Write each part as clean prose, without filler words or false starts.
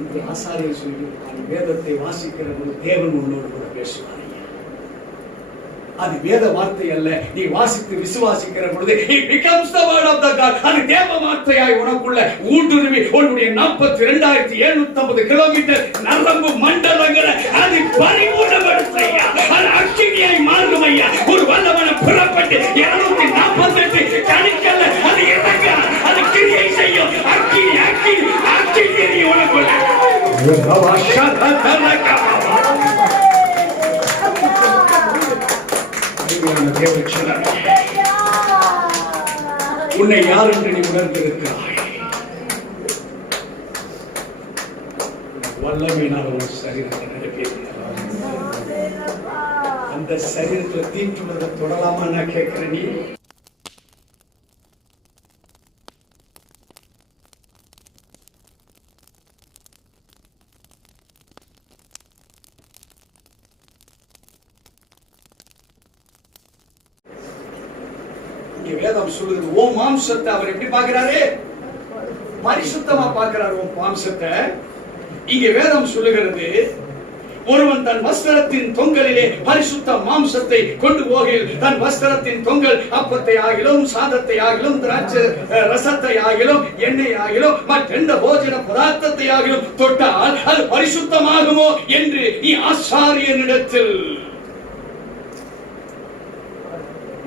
இங்கே ஆசாரியர் சொல்லியிருப்பான், வேதத்தை வாசிக்கிற போது தேவன் உன்னோடு கூட பேசுவார். அது வேத வார்த்தை அல்ல, நீ வாசித்து விசுவாசிக்கிற பொழுது it becomes the word of the God. அது தேவ வார்த்தையாய் உனக்குள்ள ஊடுருவி உன்னுடைய 42,750 கிலோமீட்டர் நரம்பு மண்டலங்களை அது பரிபூர்ணப்படுத்தையா, அது அக்கினியாய் மாறும் ஐயா. ஒரு வல்லவன புறப்பட்டு 248 கணிக்கல்ல அது இறங்க, அது கிரியை செய்யும். அக்கினி அக்கினி அக்கினி உனக்குள்ள உன்னை யார் என்று நீ உணர்ந்திருக்கிறாய். வல்லமையினால் உன் சரீரத்தை நடப்பியிருக்கிறார். அந்த சரீரத்தில் தீட்டுள்ளதை தொடலாமா நான் கேட்கிறேன். நீ வேதம் சொல்லுது, ஓ மாம்சத்தை அவர் எப்படி பார்க்கிறாரு? பரிசுத்தமா பார்க்கிறார் ஓ மாம்சத்தை. இங்க வேதம் சொல்லுகிறது, ஒருவன் தன் வஸ்திரத்தின் தொங்கலிலே பரிசுத்த மாம்சத்தை கொண்டு போகையில் தன் வஸ்திரத்தின் தொங்கல் அப்பத்தை ஆகிலும் சாதத்தை ஆகிலும் திராட்சை ரசத்தை ஆகிலும் எண்ணெய் ஆகிலும் மற்றெந்த போஜன பதார்த்தத்தை ஆகிலும் தொட்டால் அது பரிசுத்தமாகுமோ என்று நீ ஆசாரியனிடத்தில்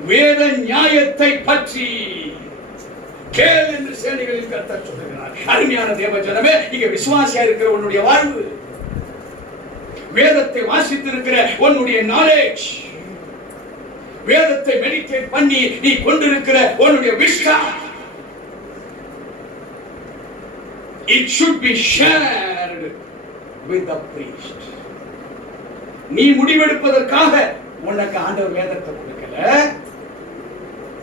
வேத நியாயத்தை பற்றி கேள் என்று சேனைகளில் கர்த்தர் சொல்லுகிறார். அருமையான தேவ ஜனமே, இங்க விசுவாசியா இருக்கிற உன்னுடைய வாழ்வு, வேதத்தை வாசித்திருக்கிற உன்னுடைய நாலேஜ், வேதத்தை மெடிடேட் பண்ணி நீ கொண்டிருக்கிற உன்னுடைய wisdom, it should be shared with the priest. நீ முடிவெடுப்பதற்காக உனக்கு ஆண்டவர் வேதத்தை கொடுக்கல.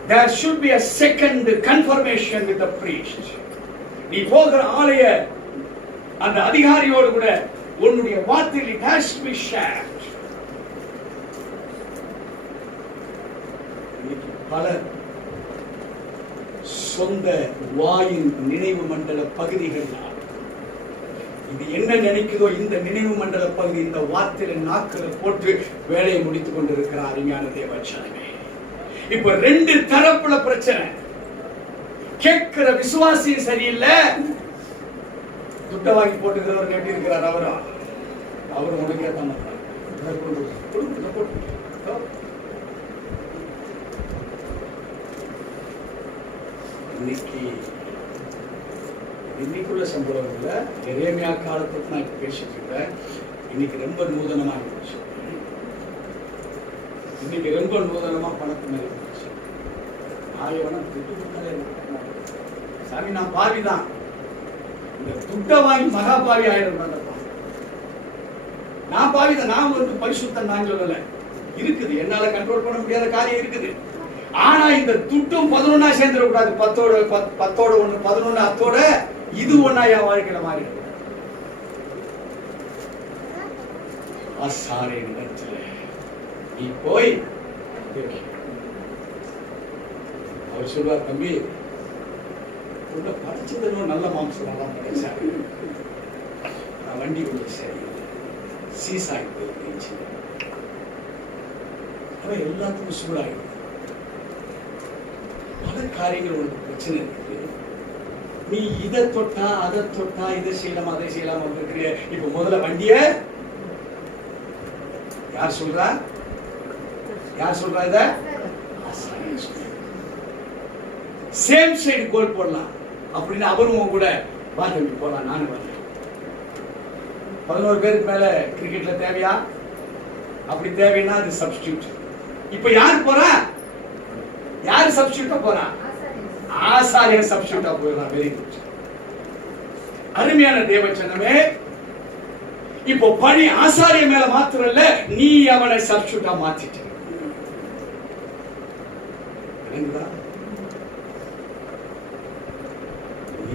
There should be a second confirmation with the priest. நீ போகிற ஆலய அந்த அதிகாரியோடு கூட உன்னுடைய வார்த்தை it has to be shared. பல சொந்த வாயின் நினைவு மண்டல பகுதிகள் இது என்ன நினைக்குதோ இந்த நினைவு மண்டல பகுதி இந்த வார்த்தையில நாக்குல போட்டு வேலையை முடித்துக் கொண்டிருக்கிறார். அருமையான தேவச்சனமே, இப்ப ரெண்டு தரப்புல பிரச்சனை. கேட்கிற விசுவாசியும் சரியில்லை, துட்ட வாங்கி போட்டுக்கிறவர் எப்படி இருக்கிறார்? அவரும் உனக்கே தான் இன்னைக்குள்ள சம்பவம் இல்ல, எரேமியா காலத்துக்கு நான் பேசிட்டு இருக்கேன். இன்னைக்கு ரொம்ப நூதனமா இருந்துச்சு. இன்னைக்கு ரொம்ப நூதனமா பணத்து மேல இருந்துச்சு. ஆயவனம் துட்டு கொடுத்தாலே சாமி நான் பாவிதான், இந்த துட்டை வாங்கி மகா பாவி ஆயிடும். நான் பாவிதான், நான் வந்து பரிசுத்தம் நான் சொல்லல. இருக்குது, என்னால கண்ட்ரோல் பண்ண முடியாத காரியம் இருக்குது. ஆனா இந்த துட்டும் 11 சேர்ந்துடக்கூடாது. 10 ஒண்ணு 11 அத்தோட இது ஒன்னா என் வாழ்க்கையில மாறி ஆசாரிய இடத்துல நீ போய் அவர் சொல்வார், தம்பி உள்ள படிச்சதுன்னு நல்ல மாம்சம் நல்லா கிடைச்சாரு, நான் வண்டி கொண்டு சரி சீசாய் போயிடுச்சு. அவன் எல்லாத்துக்கும் சூடாயிடும். பல காரியங்கள் உனக்கு பிரச்சனை இருக்கு. நீ இதை தொட்டா அதை தொட்டா இதை செய்யலாம் அதை செய்யலாம் இருக்கிற. இப்ப முதல்ல வண்டிய யார் சொல்றா? யார் சொல்றா? இத சேம் சைடு கோல் போடலாம் அப்படின்னு அவரும் கூட வாங்க போலாம். நானும் வரேன். 11 பேருக்கு மேல கிரிக்கெட்ல தேவையா? அப்படி தேவைன்னா அது சப்ஸ்டிடியூட். இப்ப யார் போறா? யாரு சப்ஸ்டிடியூட்டா போறா? ஆசாரியன் சப்ஸ்டிடியூட்டா போயிடலாம். Very good. அருமையான தேவச்சனமே, இப்போ பணி ஆசாரிய மேல மாத்திரம் இல்ல, நீ அவனை சப்ஸ்டிடியூட்டா மாத்திட்ட.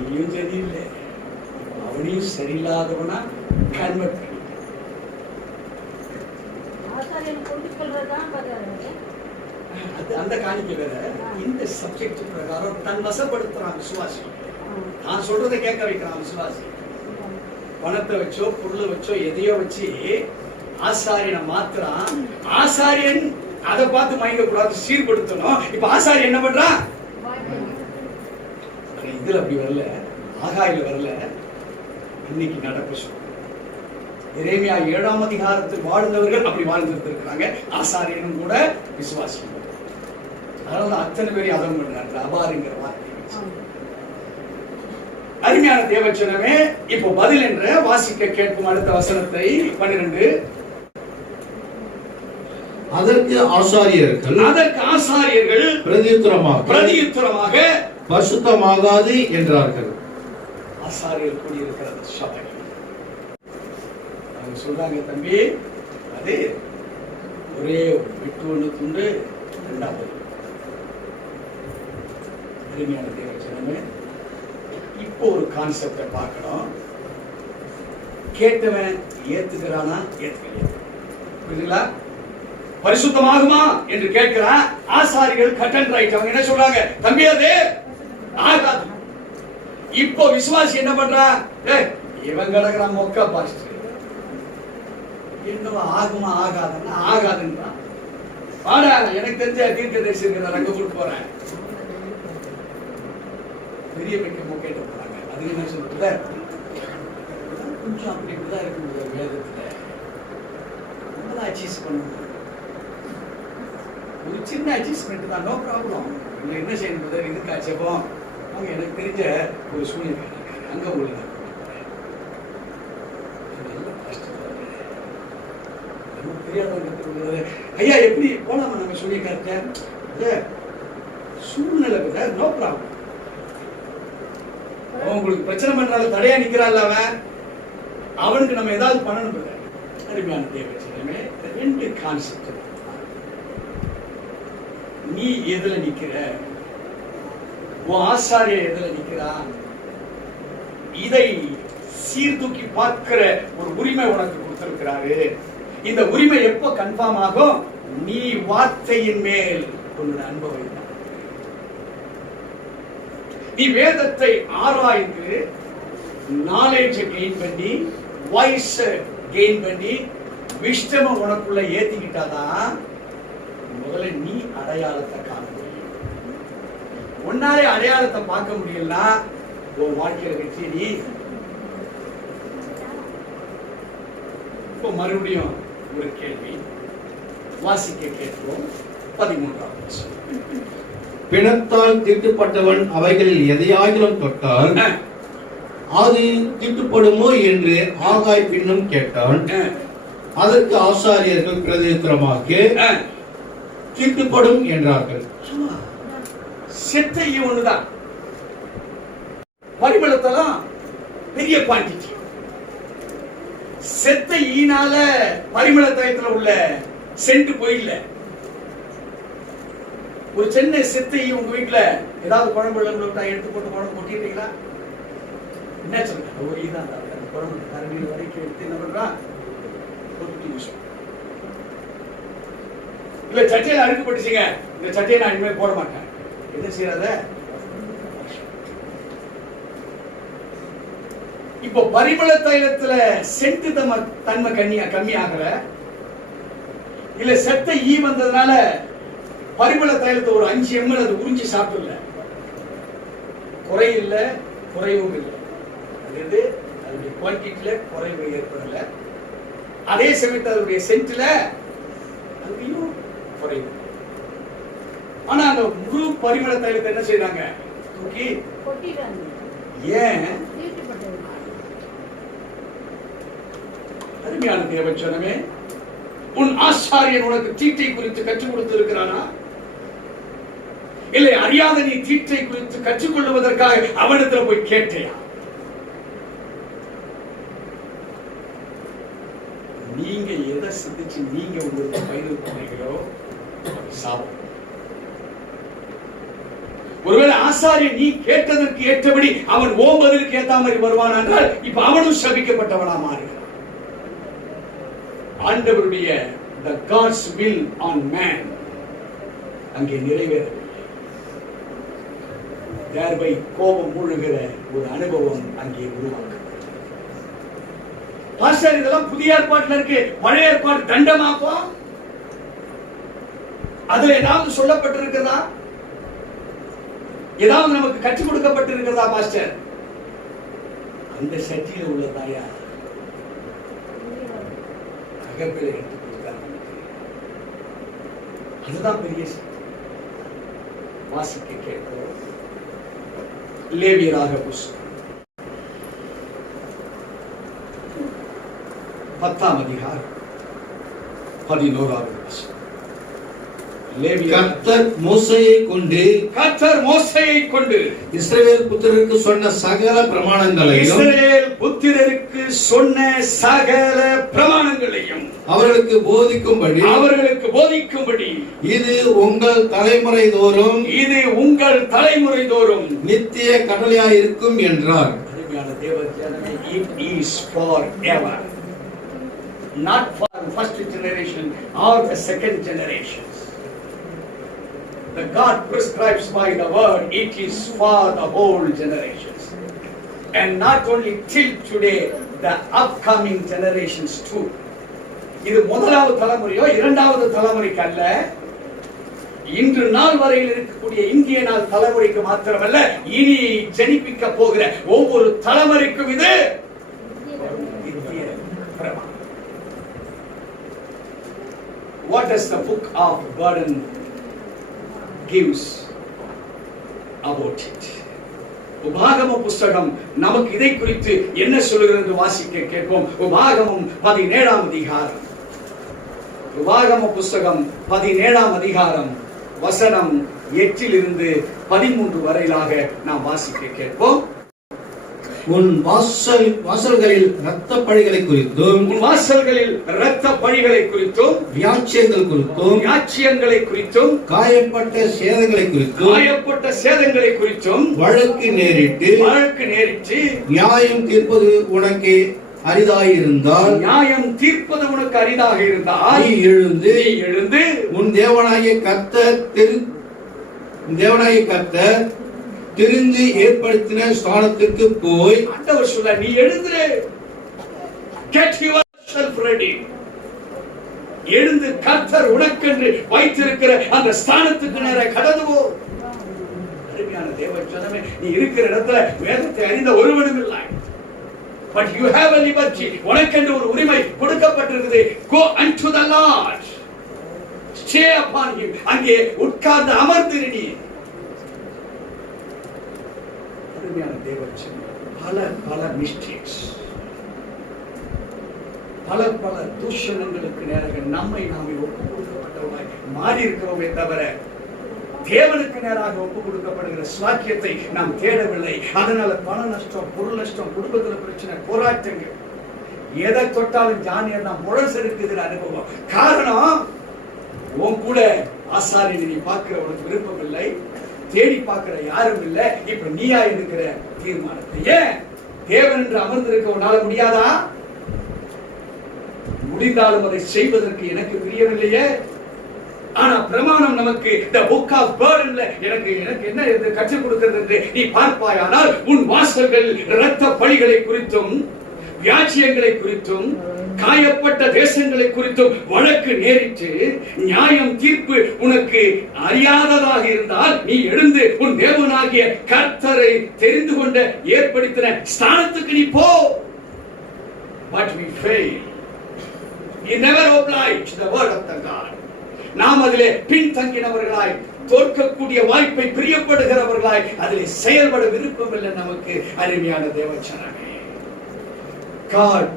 நீயும் சரியில்லை, அவனையும் சரியில்லாதவனா கன்வெர்ட் பண்ணி அந்த காணிக்கை வேற. இந்த சப்ஜெக்ட் பிரகாரம் தன் வசப்படுத்துறான் விசுவாசி. நான் சொல்றதை கேட்க வைக்கிறான் விசுவாசி. பணத்தை வச்சோ பொருளை வச்சோ எதையோ வச்சு ஆசாரியனை மாத்திரம். ஆசாரியன் அதை பார்த்து மயங்க கூடாது, சீர்படுத்தணும். இப்ப ஆசாரியன் என்ன பண்றான்? இதுல அப்படி வரல, ஆகாயில வரல, இன்னைக்கு நடப்பு சொல்றோம். எரேமியா 7ஆம் அதிகாரத்தில் வாழ்ந்தவர்கள் அப்படி வாழ்ந்துட்டு இருக்கிறாங்க. ஆசாரியனும் கூட விசுவாசிகள். அதனால அத்தனை பேரை அதம் பண்றாங்க அபாருங்கிற வார்த்தை. அருமையான தேவச்சனமே, இப்போ பதில் என்ற வாசிக்க கேட்கும் அடுத்த வசனத்தை 12. அதற்கு ஆசாரியர்கள் பிரதியுத்தரமாக பரிசுத்தமாகாது என்றார்கள். ஆசாரியர் கூடியிருக்கிற சபை அவங்க சொல்றாங்க, தம்பி அது ஒரே விட்டு ஒண்ணு துண்டு இரண்டாவது. அருமையான தேவச்சனமே, இப்போ ஒரு கான்செப்டை பார்க்கணும். கேட்டவன் ஏத்துக்கிறானா ஏத்துக்கலையா? புரியுதுங்களா? பரிசுத்தமாகுமா என்று கேட்கிறான். ஆசாரிகள் கட் அண்ட் ரைட். அவங்க என்ன சொல்றாங்க? தம்பி அது ஆகாது. இப்போ விசுவாசி என்ன பண்றான்? இவன் கிடக்குறான் மொக்க பாஸ்டர், என்னவா ஆகுமா ஆகாதுன்னா ஆகாதுன்றான். வாடா, எனக்கு தெரிஞ்ச தீர்க்க தரிசனம் அங்க கொடுக்க போறேன். பெரிய பெரிய மொக்கைட்ட போறாங்க. அது என்ன சொல்றது? கொஞ்சம் அப்படி இப்படிதான் இருக்கு வேதத்துல. நம்மளாம் அச்சீவ் பண்ணணும். ஒரு சின்ன அச்சீவ்மெண்ட் தான், நோ ப்ராப்ளம். இவங்க என்ன செய்யணும்? இதுக்கு ஆட்சேபம். அவங்க எனக்கு தெரிஞ்ச ஒரு சூழ்நிலை அங்க உள்ள ஐயா எப்படி போலாமா நாங்க சொல்லி காட்ட சூழ்நிலை நோ ப்ராப்ளம். உங்களுக்கு பிரச்சனை பண்றால தடையா நிக்கிறாள் அவன், அவனுக்கு நம்ம ஏதாவது பண்ணணும். அருமையான தேவச்சனமே, ரெண்டு கான்செப்ட். நீ எதுல நிக்கிற? உன் ஆசாரிய எதுல நிக்கிறான்? இதை சீர்தூக்கி பார்க்கிற ஒரு உரிமை உனக்கு கொடுத்திருக்கிறாரு. இந்த உரிமை எப்ப கன்ஃபார்ம் ஆகும்? நீ வார்த்தையின் மேல் உன்னோட அன்பை வைத்தான். நீ வேதத்தை ஆராய்ந்து நாலேஜ் கெயின் பண்ணி, வாய்ஸ் கெயின் பண்ணி, விஷ்டம உனக்குள்ள ஏத்திக்கிட்டாதான் முதல்ல நீ அடையாளத்தை காண முடியும். உன்னாலே அடையாளத்தை பார்க்க முடியலன்னா உன் வாழ்க்கையில வெற்றி நீ. இப்போ மறுபடியும் ஒரு கேள்வி வாசிக்க கேட்போம். 13ஆம் வசனம். பிணத்தால் தீட்டுப்பட்டவன் அவைகளில் எதையாகிலும் தொட்டால் அது தீட்டுப்படுமோ என்று ஆகாய் பின்னும் கேட்டான். அதற்கு ஆசாரியர்கள் பிரதியுத்தரமாக தீட்டுப்படும் என்றார்கள். செத்த ஈ ஒண்ணுதான், பரிமளத்தெல்லாம் பெரிய குவான்டிட்டி. செத்த ஈனால பரிமள தயத்துல உள்ள சென்ட் போயில்ல. ஒரு சின்ன செத்த ஈ உங்க வீட்டுல ஏதாவது குழம்பு எடுத்து போட்டு குழம்பு கொட்டிட்டீங்களா? என்ன சொல்ற? ஒரு ஈ தான் குழம்பு கரண்டியில் வரைக்கும் எடுத்து என்ன பண்றான்? இல்ல சட்டையில அழுக்கப்பட்டுச்சுங்க, இந்த சட்டையை நான் இனிமேல் போட மாட்டேன். என்ன செய்யறத? இப்போ பரிமள தைலத்துல சென்ட் தன்மை கம்மியாகல, இல்ல செத்த ஈ வந்ததுனால பரிமள தைலத்தை ஒரு 5 ml அது உறிஞ்சி சாப்பிடல, குறையில்ல குறைவும் இல்லை. அது அதனுடைய குவான்டிட்டியில குறைவு ஏற்படல. அதே சமயத்தில் அதனுடைய சென்ட்ல அங்கேயும் குறைவு. ஆனா அந்த முழு பரிமள தைலத்தை என்ன செய்றாங்க? தூக்கி கொட்டிடுறாங்க. ஏன்? அருமையான தேவச்சனமே, உன் ஆசாரியன் உனக்கு தீட்டை குறித்து கற்றுக் கொடுத்திருக்கிறானா? இல்லை அறியாத நீ தீட்டை குறித்து கற்றுக்கொள்வதற்காக அவனிடத்துல போய் கேட்டையா? நீங்க எதை சிந்திச்சு நீங்க உங்களுக்கு பயிர் பண்ணீங்களோ சாபம். ஒருவேளை ஆசாரியன் நீ கேட்டதற்கு ஏற்றபடி அவன் ஓம்பதற்கு ஏத்த மாதிரி வருவான் என்றால் இப்ப அவனும் சபிக்கப்பட்டவனா மாறுகிறான். ஆண்டவருடைய the God's will on man அங்கே நிறைவேறவில்லை. thereby கோபம் மூழ்கிற ஒரு அனுபவம் அங்கே உருவாக்க. பாஸ்டர் இதெல்லாம் புதிய ஏற்பாட்டுல இருக்கு, பழைய ஏற்பாடு தண்டமாக்கும். அதுல ஏதாவது சொல்லப்பட்டிருக்கிறதா? ஏதாவது நமக்கு கற்றுக் கொடுக்கப்பட்டிருக்கிறதா பாஸ்டர்? அந்த சட்டியில உள்ளதாயா அகப்பையில எடுத்து கொடுத்தாங்க. அதுதான் பெரிய சக்தி. வாசிக்க கேட்கிறோம். லேவியராக புஸ்தகம் 10ஆம் அதிகாரம் 11வது வசனம். கர்த்தர் மோசேயை கொண்டு இஸ்ரவேல் புத்திரருக்கு சொன்ன சகல பிரமாணங்களையும் அவர்களுக்கு போதிக்கும்படி இது உங்கள் தலைமுறை தோறும் நித்திய கட்டளையாய் இருக்கும் என்றார். It is forever, not for the first generation or the second generation. The God prescribes by the word, it is for the whole generations, and not only till today, the upcoming generations too. இது முதலாவது தலைமுறையோ இரண்டாவது தலைமுறைக்கு அல்ல, இன்று நாள் வரையில் இருக்கக்கூடிய இந்திய நாள் தலைமுறைக்கு மாத்திரமல்ல, இனி ஜனிப்பிக்க போகிற ஒவ்வொரு தலைமுறைக்கும் இது What does the book of burden gives about it? உபாகம புஸ்தகம் நமக்கு இதை குறித்து என்ன சொல்கிறது என்று வாசிக்க கேட்போம். உபாகமம் 17ஆம் அதிகாரம். உபாகம புஸ்தகம் 17ஆம் அதிகாரம் வசனம் 8 13 வரையிலாக நாம் வாசிக்க கேட்போம். உன் வாசல்களில் இரத்த பழிகளை குறித்தும் வியாச்சியங்களை குறித்தும் காயப்பட்ட சேதங்களை குறித்தும் வழக்கு நேரிட்டு நியாயம் தீர்ப்பது உனக்கு அரிதாயிருந்தால் நீ எழுந்து உன் தேவனாகிய கர்த்தர் தெரிந்து ஏற்படுத்தின ஸ்தானத்துக்கு போய், ஆண்டவர் சொல்ல, நீ எழுந்து, get yourself ready. எழுந்து கர்த்தர் உனக்கென்று வைத்திருக்கிற அந்த ஸ்தானத்துக்கு நேராக கடந்து போ. அருமையான தேவ ஜனமே, நீ இருக்கிற இடத்துல வேதத்தை அறிந்த ஒருவனும் இல்லை. But you have a liberty. உனக்கென்று ஒரு உரிமை கொடுக்கப்பட்டிருக்கிறது. Go unto the Lord. Stay upon him. அங்கே உட்கார்ந்து அமர்ந்திரு. நீ பல மிஸ்டேக்ஸ், பல தூஷணங்களுக்கு நேராக நம்மை நாமே ஒப்புக் கொடுக்கப்பட்டவர்களாய் மாறி இருக்கிறோமே தவிர தேவனுக்கு நேராக ஒப்புக் கொடுக்கப்படுகிற ஸ்லாக்கியத்தை நாம் தேடவில்லை. அதனால பண நஷ்டம், பொருள் நஷ்டம், குடும்பத்தில் பிரச்சனை, போராட்டங்கள், எதை தொட்டாலும் ஜானியா தான் முழசெடுக்குகிற அனுபவம். காரணம், உன் கூட ஆசாரியை நீ பார்க்கிற உனக்கு விருப்பம் இல்லை, தேடி பார்க்கிற யாரும் இல்லை. இப்ப நீயா இருக்கிற தீர்மானத்தை ஏன் தேவன் என்று அமர்ந்திருக்க உன்னால முடியாதா? முடிந்தாலும் அதை செய்வதற்கு எனக்கு பிரியமில்லையே. ஆனா பிரமாணம் நமக்கு the book of burden எனக்கு என்ன கற்றுக் கொடுக்கிறது என்று நீ பார்ப்பாயானால், உன் வாசல்கள் இரத்த பழிகளை குறித்தும் வியாச்சியங்களை குறித்தும் காயப்பட்ட தேசங்களை குறித்தும் வழக்கு நேரிட்டு நியாயம் தீர்ப்பு உனக்கு அறியாததாக இருந்தால் நீ எழுந்து உன் தேவனாகிய கர்த்தரை தெரிந்து கொண்ட ஏற்படுத்தின ஸ்தானத்துக்கு நீ போ. But we fail. We never oblige the word of the God. நாம் அதிலே பின்தங்கினவர்களாய், தோற்கக்கூடிய வாய்ப்பை பிரியப்படுகிறவர்களாய் அதிலே செயல்பட விருப்பமில்லை நமக்கு. அருமையான தேவச்சனமே, God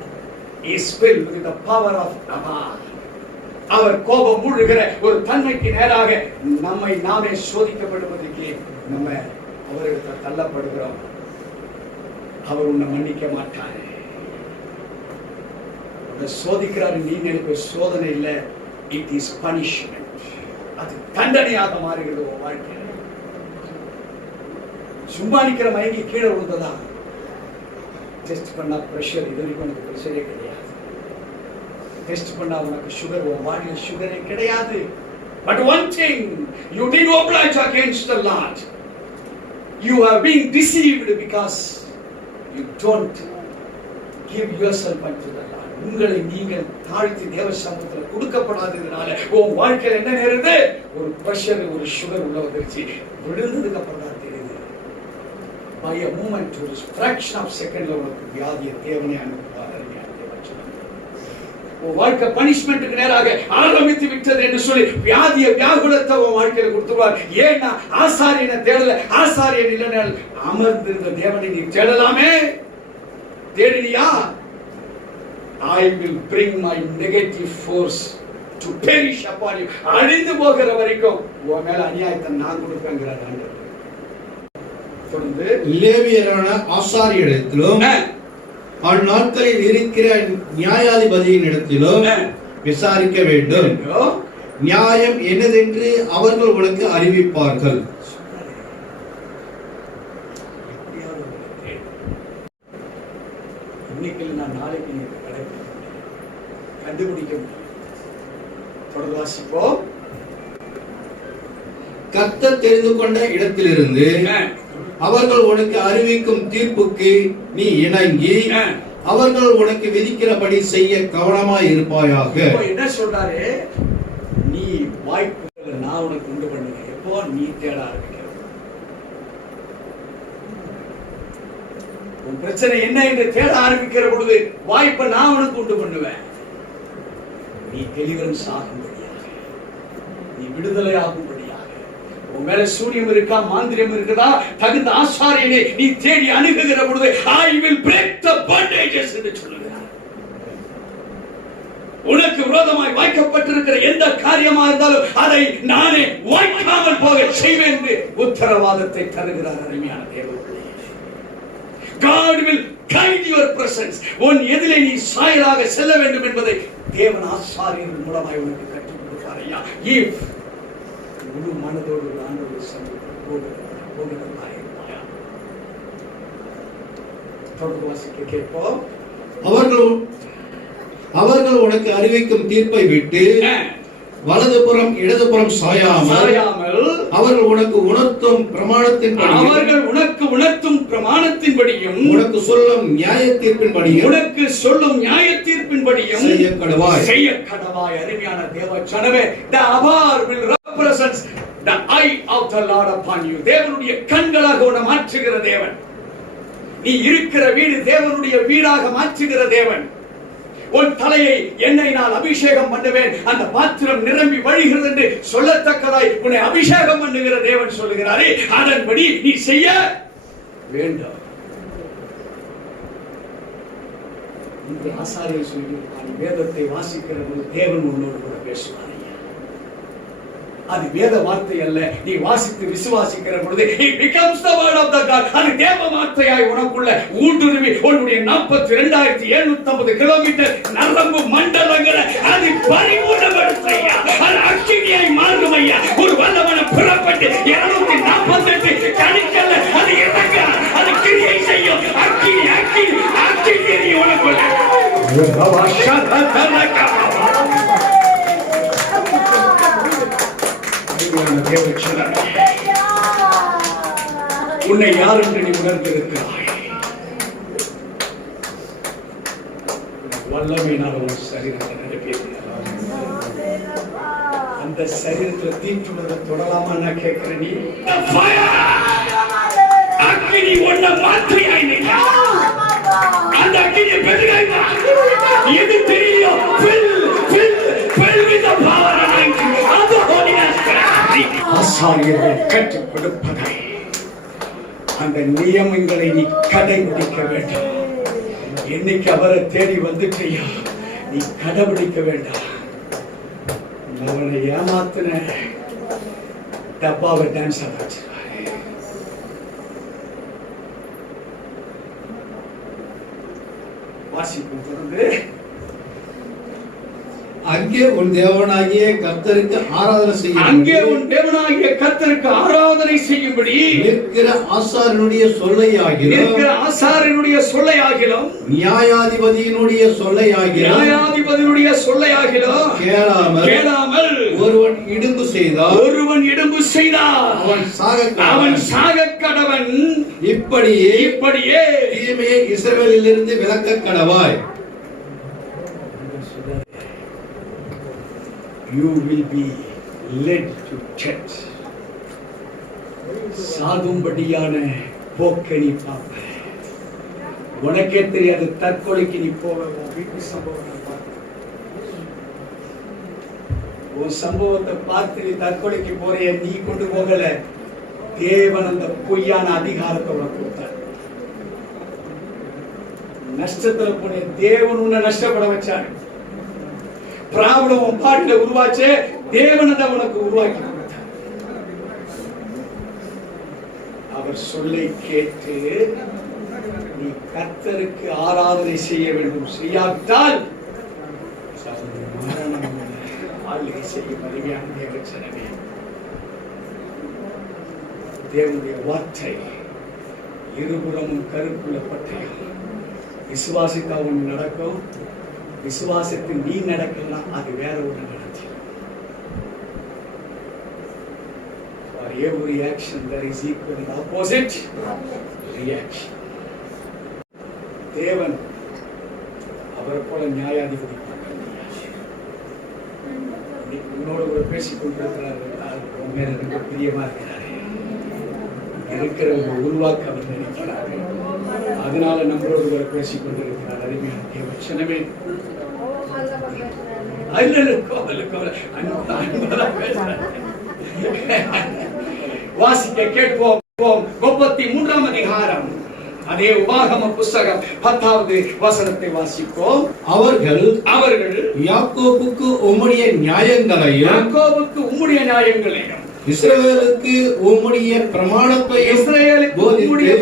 is filled with the power of Abba. அவர் கோபம் மூழ்கிற ஒரு தன்மைக்கு நேராக நம்மை நாமே சோதிக்கப்படுவதற்கு நம்ம அவருக்கு தள்ளப்படுகிறோம். அவர் உன்னை மன்னிக்க மாட்டார். சோதிக்கிறாரு நீ நினைப்ப சோதனை இல்ல, இட் இஸ் பனிஷ்மெண்ட். அது தண்டனையாக மாறுகிறது உன் வாழ்க்கையில். சும்மா நிக்கிற மயங்கி கீழே விழுந்ததா? டெஸ்ட் பண்ணா பிரஷர், இது வரைக்கும் உனக்கு பிரஷரே கிடையாது. டெஸ்ட் பண்ணா உனக்கு சுகர், உன் பாடியில் சுகரே கிடையாது. But one thing, you did oblige against the Lord. You are being deceived because you don't Give yourself unto the Lord. உங்களை நீங்கள் தாழ்த்தி தேவ சமூகத்துல கொடுக்கப்படாததுனால உன் வாழ்க்கையில என்ன நேருது? ஒரு பிரஷர், ஒரு சுகர் உள்ள வந்துருச்சு. விழுந்ததுக்கு அப்புறம் தான் தெரியுது. By a moment, ஒரு fraction of secondல உனக்கு வியாதியை தேவனே அனுப்புவார். உன் வாழ்க்கை பனிஷ்மெண்ட்டுக்கு நேராக ஆரம்பித்து விட்டது என்று சொல்லி வியாதிய வியாகுலத்தை உன் வாழ்க்கையில கொடுத்துருவார். ஏன்னா ஆசாரியனை தேடல, ஆசாரியன் இல்லைனால் அமர்ந்திருந்த தேவனை நீ தேடலாமே. தேடினியா? I will bring my negative force to perish upon you. அழிந்து போகிற வரைக்கும் உன் மேல அநியாயத்தை நான் கொடுப்பேங்கிறார் ஆண்டவர். தொடர்ந்து லேவியரான ஆசாரியரிடத்திலும் அந்நாட்களில் இருக்கிற நியாயாதிபதியின் இடத்திலும் விசாரிக்க வேண்டும். நியாயம் என்னதென்று அவர்கள் உனக்கு அறிவிப்பார்கள். இன்னைக்கு நான் நாளைக்கு நீ கண்டுபிடிக்க முடியும். தொடர்ந்து வாசிப்போம். கர்த்தர் தெரிந்து கொண்ட இடத்திலிருந்து அவர்கள் உனக்கு அறிவிக்கும் தீர்ப்புக்கு நீ இணங்கி அவர்கள் உனக்கு விதிக்கிறபடி செய்ய கவனமாய் இருப்பாயாக. என்ன சொல்றாரு? நீ வாய்ப்புகளை நான் உனக்கு உண்டு பண்ணுவேன். எப்போ நீ தேட ஆரம்பிக்க. உன் பிரச்சனை என்ன என்று தேட ஆரம்பிக்கிற பொழுது வாய்ப்பை நான் உனக்கு உண்டு பண்ணுவேன். நீ டெலிவரன்ஸ் ஆகும்படியாக, நீ விடுதலை ஆகும்படியாக. உன் மேல சூனியம் இருக்கா, மாந்திரியம் இருக்குதா, தகுந்த ஆசாரியனை நீ தேடி அணுகுகிற பொழுது I will break the bondages என்று சொல்லுகிறார். உனக்கு விரோதமாய் வாய்க்கப்பட்டிருக்கிற எந்த காரியமா இருந்தாலும் அதை நானே வாய்க்காமல் போக செய்வேன் என்று உத்தரவாதத்தை தருகிறார். அருமையான தேவனே, God will guide your presence. உன் எதிலே நீ சாயலாக செல்ல வேண்டும் என்பதை தேவன் ஆசாரியர்கள் மூலமாய் உனக்கு கற்றுக் கொடுப்பார். ஐயா, if முழு மனதோடு ஆண்டவரை போகிறதாய் தொடர்ந்து வாசிக்க கேட்போம். அவர்கள் உனக்கு அறிவிக்கும் தீர்ப்பை விட்டு வலதுபுறம் இடதுபுறம் சாயாமல் அவர்கள் உனக்கு உணர்த்தும் பிரமாணத்தின்படியும் உனக்கு சொல்லும் நியாய தீர்ப்பின்படியும் செய்ய கடவாய். அருமையான தேவ ஜனமே, the hour will represent the eye of the Lord upon you. தேவனுடைய கண்களாக உன்னை மாற்றுகிற தேவன். நீ இருக்கிற வீடு தேவனுடைய வீடாக மாற்றுகிற தேவன். உன் தலையை எண்ணெயினால் அபிஷேகம் பண்ணுவேன், அந்த பாத்திரம் நிரம்பி வழிகிறது என்று சொல்லத்தக்கதாய் உன்னை அபிஷேகம் பண்ணுகிற தேவன் சொல்லுகிறாரே, அதன்படி நீ செய்ய வேண்டும். இந்த ஆசாரியர் சொல்லியிருப்பான், வேதத்தை வாசிக்கிற போது தேவன் உன்னோடு கூட பேசுவார். அது வேத வார்த்தை அல்ல, நீ வாசித்து விசுவாசிக்கிற பொழுது it becomes the word of the God. அது தேவ வார்த்தையாய் உனக்குள்ள ஊடுருவி உன்னுடைய 42,750 கிலோமீட்டர் நரம்பு மண்டலங்களை அது பரிபூர்ணப்படுத்தையா, அது அக்கினியாய் மாறும் ஐயா. ஒரு வல்லவன புறப்பட்டு 248 கணிக்கல்ல அது இறங்க, அது கிரியை செய்யும். அக்கினி அக்கினி அக்கினி உனக்குள்ள உன்னை யார் என்று நீ உணர்ந்திருக்கிறாய். வல்லமையினால் உன் சரீரத்தை நடப்பியிருக்கிறார். அந்த சரீரத்தில் தீட்டுள்ளதை தொடலாமா நான் கேட்கிறேன். நீ அக்கினி ஒன்ன மாற்றியாய் அந்த அக்கினியை பெருகாய். எது தெரியும்? ஆசாரியர்கள் கற்றுக் கொடுப்பதை அந்த நியமங்களை நீ கடைபிடிக்க வேண்டும். இன்னைக்கு அவரை தேடி வந்துட்டியா, நீ கடைபிடிக்க வேண்டாம். அவனை ஏமாத்தின டப்பாவை டான்ஸ் ஆச்சு. வாசிப்பு தொடர்ந்து அங்கே உன் தேவனாகிய கர்த்தருக்கு ஆராதனை செய்யும். அங்கே உன் தேவனாகிய கர்த்தருக்கு ஆராதனை செய்யும்படி நிற்கிற ஆசாரியனுடைய சொல்லையாகிலும் இருக்கிற ஆசாரியனுடைய சொல்லையாகிலும் நியாயாதிபதியினுடைய சொல்லையாகிலும் நியாயாதிபதியுடைய சொல்லையாகிலும் கேளாமல் ஒருவன் இடும்பு செய்தால் அவன் சாக கடவன். இப்படியே தீமையை இஸ்ரவேலிலிருந்து விலக்க கடவாய். You will be led to death. சாகும்படியான போக்கை நீ பார்ப்ப. உனக்கே தெரியாது தற்கொலைக்கு நீ போவ. வீட்டு சம்பவத்தை பார்த்து உன் சம்பவத்தை பார்த்து நீ தற்கொலைக்கு போறிய. நீ கொண்டு போகல, தேவன் அந்த பொய்யான அதிகாரத்தை உனக்கு கொடுத்தார். நஷ்டத்துல போன தேவன் உன்னை நஷ்டப்பட வச்சாரு. பிராப்ளம் பாட்டில உருவாச்சே, தேவன் அதை உனக்கு உருவாக்கி கொடுத்தார். அவர் சொல்லை கேட்டு நீ கர்த்தருக்கு ஆராதனை செய்ய வேண்டும். செய்யாவிட்டால் மரணம் ஆளுகை செய்யும். அருமையான தேவச்சனமே, தேவனுடைய வார்த்தை இருபுறமும் கருப்புள்ள பட்டயம். விசுவாசித்தா ஒன்று நடக்கும், விசுவாசத்தில் நீ நடக்கலாம், அது வேற ஒரு நடத்தி. For every action there is equal and opposite reaction. தேவன் அவர் போல நியாயாதிபதி உன்னோடு கூட பேசிக் கொண்டிருக்கிறார் என்றால் உன் மேல ரொம்ப பிரியமா இருக்கிறாரு. இருக்கிறவங்க உருவாக்க அவர் நினைக்கிறாரு. அதனால நம்மளோடு கூட பேசிக் கொண்டிருக்கிறார். அருமையான தேவச்சனமே, வாசிக்க கேட்போம். 33ஆம் அதிகாரம் அதே உபாகம புஸ்தகம் 10வது வசனத்தை வாசிப்போம். அவர்கள் யாக்கோபுக்கு உம்முடைய நியாயங்களையும் இஸ்ரவேலுக்கு உம்முடைய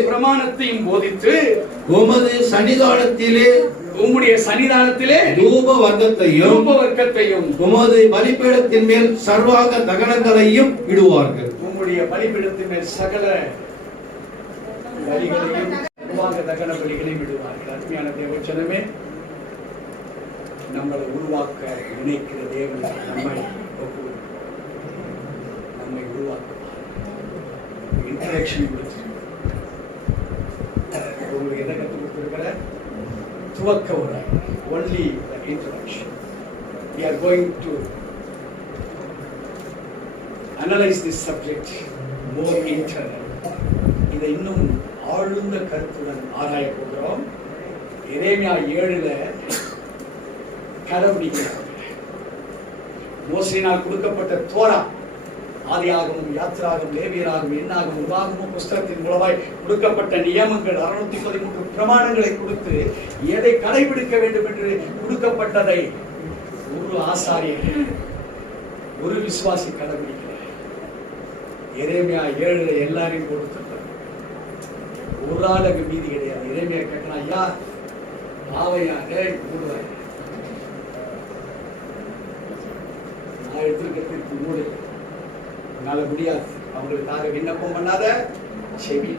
பிரமாணத்தையும் போதித்து உமது சன்னிதானத்திலே தூப வர்க்கத்தையும் உமது பலிபீடத்தின் மேல் சர்வாங்க தகனங்களையும் இடுவார்கள். உம்முடைய பலிபீடத்தின் மேல் சகல பலிகளையும் சர்வாங்க தகன பலிகளையும் இடுவார்கள். அருமையான தேவச்சனமே, நம்மளை உருவாக்க நினைக்கிற தேவன் நம்மை உருவாக்குவார். இன்ட்ரடக்ஷன் கொடுத்து உங்களுக்கு எதை கற்றுக் கொடுத்திருக்கிற துவக்க உரை. Only introduction. We are going to analyze this subject more internal. இதை இன்னும் ஆழ்ந்த கருத்துடன் ஆராய போகிறோம். எரேமியா 7ல கடைபிடிக்கிறார். மோசேயினால் கொடுக்கப்பட்ட தோரா, ஆதியாகமும் யாத்திராகமும் லேவியராகவும் எண்ணாகமும் உபாகமும் புஸ்தகத்தின் மூலமாய் கொடுக்கப்பட்ட நியமங்கள் 613 பிரமாணங்களை கொடுத்து எதை கடைபிடிக்க வேண்டும் என்று கொடுக்கப்பட்டதை ஒரு ஆசாரியர், ஒரு விசுவாசி கடைபிடிக்கிறார். எரேமியா 7ல எல்லாரையும் கொடுத்தார். ஒரு ஆளுக்கு மீதி கிடையாது. எரேமியா கேட்கலாம், ஐயா ஆவையாக மூடுவாய், நான் எடுத்திருக்கிறதுக்கு மூடு, என்னால முடியாது, அவங்களுக்காக விண்ணப்பம் பண்ணாத, செவி.